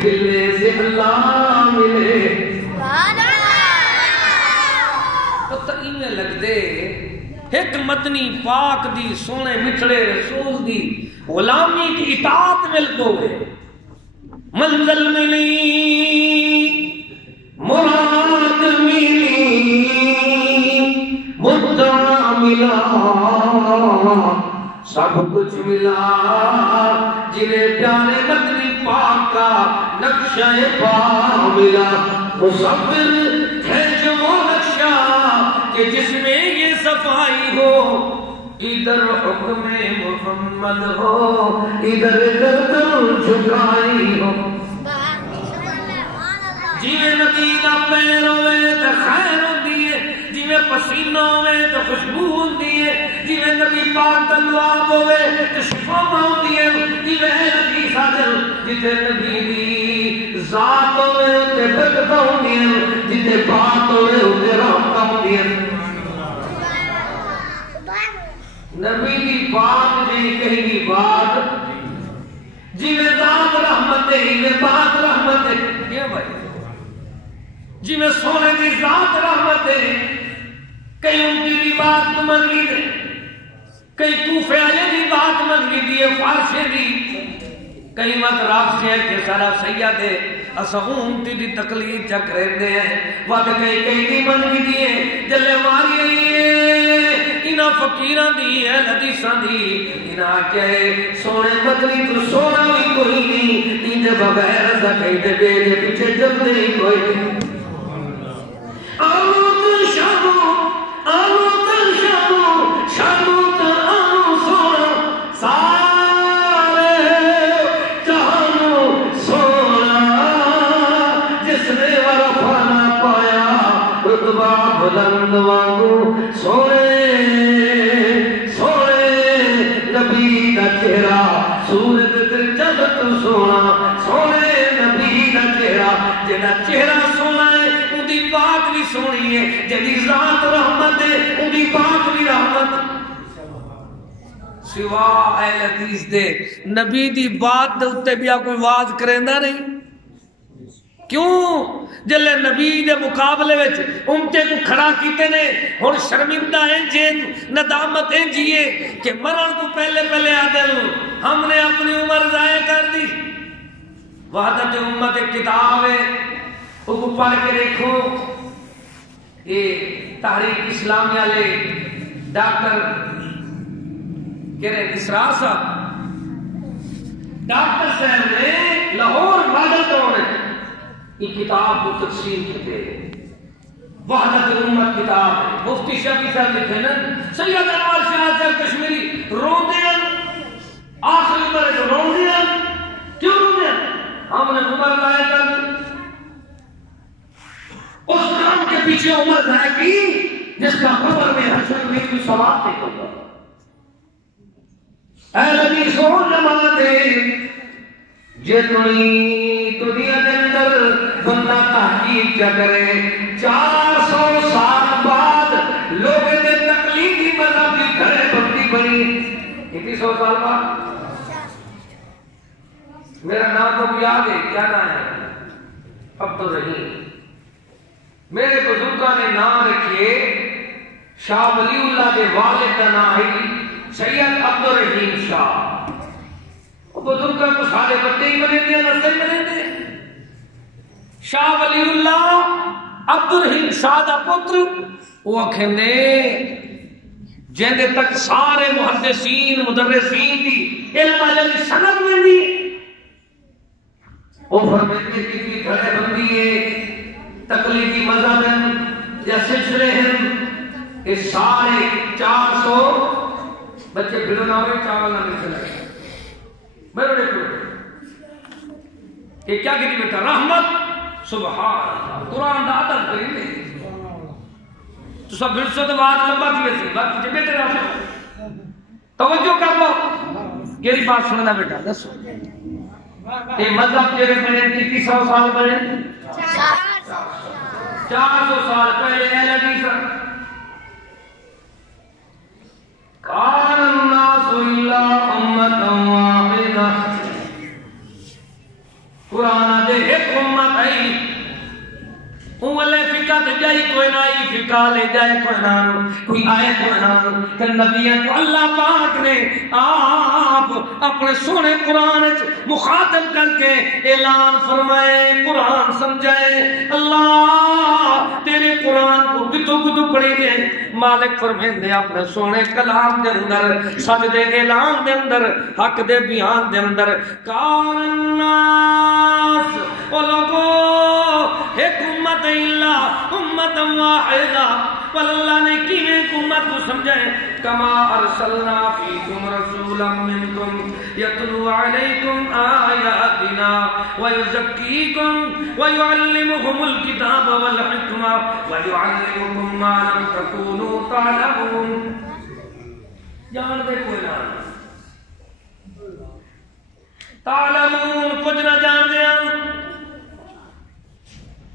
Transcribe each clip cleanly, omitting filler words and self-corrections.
کے ملنے سے اللہ ملے. پتہ ایویں لگ دے ایک مدنی پاک دی سونے مٹھڑے رسول دی غلامی کی اطاعت مل گئے. منزل ملی مراد ملی مدعا ملا سب کچھ ملا جنہیں پیارے مدنی پاک کا نقشہ پا ملا. مصور ہے جو نقشہ کہ جس میں یہ صفائی ہو ادھر حکم محمد ہو ادھر گردن جھکائی ہو. جیویں نبی دا پیر ہوئے تو خیر ہوندی ہے جیویں پسینہ ہوئے تو خوشبو ہوندی ہے جیویں نبی پاک دا لعاب ہوئے تو شفا ہوندی ہے جیویں نبی صادر جتے نبی دی ذات ہوئے تے برکت ہوندی ہے جتے بات ہوئے تے رحمت ہوندی ہے. نبی دی بات جی کہیں گی بات جی میں ذات رحمت ہے میں بات رحمت ہے. یہ بھائی جی میں سونے دی ذات رحمت ہے کئی ان کی بھی بات منگی دے کئی کوفے آئے بھی بات منگی دیئے فارسے دی کئی وقت رات سے ہے کہ سارا سید ہے اسہون دی تقلید چک رہتے ہیں وقت کئی دی منگی دیئے جلے ماری آئیے انہاں فقیران دی ہے حدیثان دی انہاں کہے سونے مدنی تو سونا بھی کوئی نہیں انہیں بغیر زکائی دے دے پیچھے جب نہیں کوئی نہیں. آلو تنشانو آلو تنشانو شانو تنانو سونا سارے جہانو سونا جس نے ورفانا پایا رتبہ بلند وانگو سونے نبی دا چہرہ سورت جگت سونا سونے نبی دا چہرہ جنا چہرہ سونا ہے ان دی بات بھی سونی ہے جدی ذات رحمت ہے ان دی بات بھی رحمت. سوا اہل حدیث دے نبی دی بات دے اتے بھی آپ کوئی واز کرندہ نہیں. کیوں جلے نبی دے مقابلے وچ امتے کو کھڑا کیتے نے اور شرمندہ ہیں جن ندامت ہیں جیے کہ مرن کو پہلے آدل ہم نے اپنی عمر ضائع کر دی. وحدت امت ایک کتاب ہے اس کو پڑھ کے دیکھو یہ تحریک اسلامیہ لے ڈاکٹر کہہ رہے اسرار صاحب ڈاکٹر صاحب نے لاہور وحدت ہونے یہ کتاب کو تقسیم کیتے وحدت امت کتاب ہے مفتی شفیع صاحب لکھے نا سید انور شاہ صاحب کشمیری روندے ہیں آخری عمر جو روندے ہیں کیوں روندے ہیں ہم نے عمر ضائع کر دی اس کام کے پیچھے عمر ضائع کی جس کا قبر میں حشر میں کوئی ثواب نہیں ہوگا. اے حدیث و جماعت جتنی دنیا کے اندر بندہ تحقیق کیا کرے 400 سال بعد لوگ نے تقلیدی مذہب کی گھڑے بندی بنی. کتنی 100 سال بعد میرا نام تو یاد ہے کیا نام ہے عبدالرحیم. میرے بزرگاں نے نام رکھیے شاہ ولی اللہ کے والد کا نام ہے سید عبدالرحیم شاہ. بزرگاں کو سارے بڑے ہی بنے دیا نسل بنے دے. شاہ ولی اللہ عبدالرحیم شاہ دا پتر وہ کہندے جندے تک سارے محدثین مدرسین دی علم علی سند میں دی وہ فرماتے کہ گھڑے بندی ہے تقلیدی مذہب یا سلسلے ہیں یہ سارے 400 بچے بھیڑنا ہوئے چاول نہ مل چلے میں دیکھو یہ کیا کہتی بیٹا رحمت سبحان اللہ قرآن دا ادب کری نہیں تو سب بھیڑ سے تو بات لمبا تھی ویسی بات تجھے بیٹے رہا توجہ کر لو کیری بات سننا بیٹا دسو یہ مذہب تیرے بنے 300 سال بنے 400 سال پہلے اہل حدیث کان الناس الا امۃ واحدہ قرآن دے فقہ تے جائی کوئی نہ فقہ لے جائے کوئی نہ کوئی آئے کوئی نہ کہ نبیوں کو اللہ پاک نے آپ اپنے سونے قرآن مخاطب کر کے اعلان فرمائے قرآن سمجھائے اللہ تیرے قرآن کو کتو کتو پڑھی دے مالک فرمائیں دے اپنے سونے کلام دے اندر سچ دے اعلان دے اندر حق دے بیان دے اندر کان الناس او لوگو ایک امت اللہ امت واحدہ واللہ نے کیویں امت کو سمجھائے کما ارسلنا فیکم رسولا منکم یتلو علیکم آیاتنا ویزکیکم ویعلمکم الکتاب والحکمہ ویعلمکم ما لم تکونوا تعلمون جان دے کوئی نہ تعلمون کچھ نہ جان دیا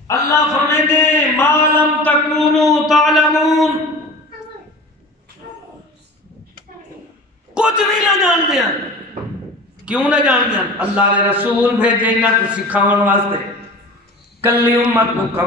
اللہ فرمائے دے ما لم تکونوا تعلمون کچھ بھی نہ جان دیا کیوں نہ جان دیا اللہ نے رسول بھیجے نہ کو سکھاون واسطے کلی امت کو